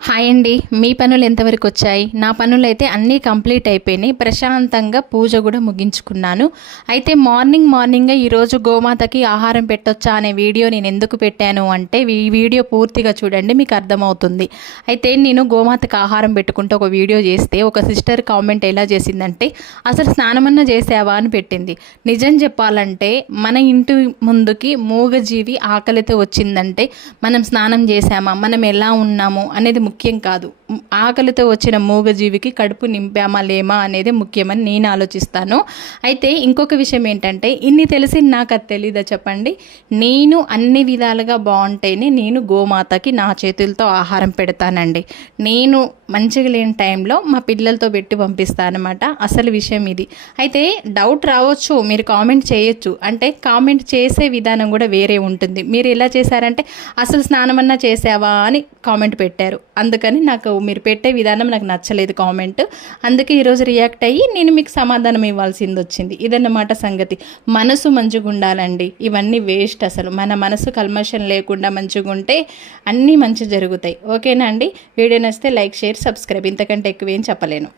Hi అండి. మీ పనులు ఎంతవరకు వచ్చాయి? నా పనులైతే అన్నీ కంప్లీట్ అయిపోయినాయి. ప్రశాంతంగా పూజ కూడా ముగించుకున్నాను. అయితే మార్నింగే ఈరోజు గోమాతకి ఆహారం పెట్టొచ్చా అనే వీడియో నేను ఎందుకు పెట్టాను అంటే ఈ వీడియో పూర్తిగా చూడండి, మీకు అర్థమవుతుంది. అయితే నేను గోమాతకి ఆహారం పెట్టుకుంటూ ఒక వీడియో చేస్తే ఒక సిస్టర్ కామెంట్ ఎలా చేసిందంటే, అసలు స్నానమన్నా చేసావా అని పెట్టింది. నిజం చెప్పాలంటే మన ఇంటి ముందుకి మూగజీవి ఆకలితో వచ్చిందంటే మనం స్నానం చేసామా, మనం ఎలా ఉన్నాము అనేది ముఖ్యం కాదు. ఆకలితో వచ్చిన మూగజీవికి కడుపు నింపామా లేమా అనేది ముఖ్యమని నేను ఆలోచిస్తాను. అయితే ఇంకొక విషయం ఏంటంటే, ఇన్ని తెలిసి నాకు అది తెలీదా చెప్పండి? నేను అన్ని విధాలుగా బాగుంటేనే నేను గోమాతకి నా చేతులతో ఆహారం పెడతానండి. నేను మంచిగా లేని టైంలో మా పిల్లలతో పెట్టి పంపిస్తానమాట. అసలు విషయం ఇది. అయితే డౌట్ రావచ్చు, మీరు కామెంట్ చేయొచ్చు. అంటే కామెంట్ చేసే విధానం కూడా వేరే ఉంటుంది. మీరు ఎలా చేశారంటే అసలు స్నానమన్నా చేసావా అని కామెంట్ పెట్టారు. అందుకని నాకు మీరు పెట్టే విధానం నాకు నచ్చలేదు కామెంట్. అందుకే ఈరోజు రియాక్ట్ అయ్యి నేను మీకు సమాధానం ఇవ్వాల్సింది వచ్చింది. ఇదన్నమాట సంగతి. మనసు మంచిగా ఉండాలండి. ఇవన్నీ వేస్ట్. అసలు మన మనసు కల్మషం లేకుండా మంచిగా ఉంటే అన్నీ మంచి జరుగుతాయి. ఓకేనా అండి? వీడియో నచ్చితే లైక్, షేర్, సబ్స్క్రైబ్. ఇంతకంటే ఎక్కువ ఏం చెప్పలేను.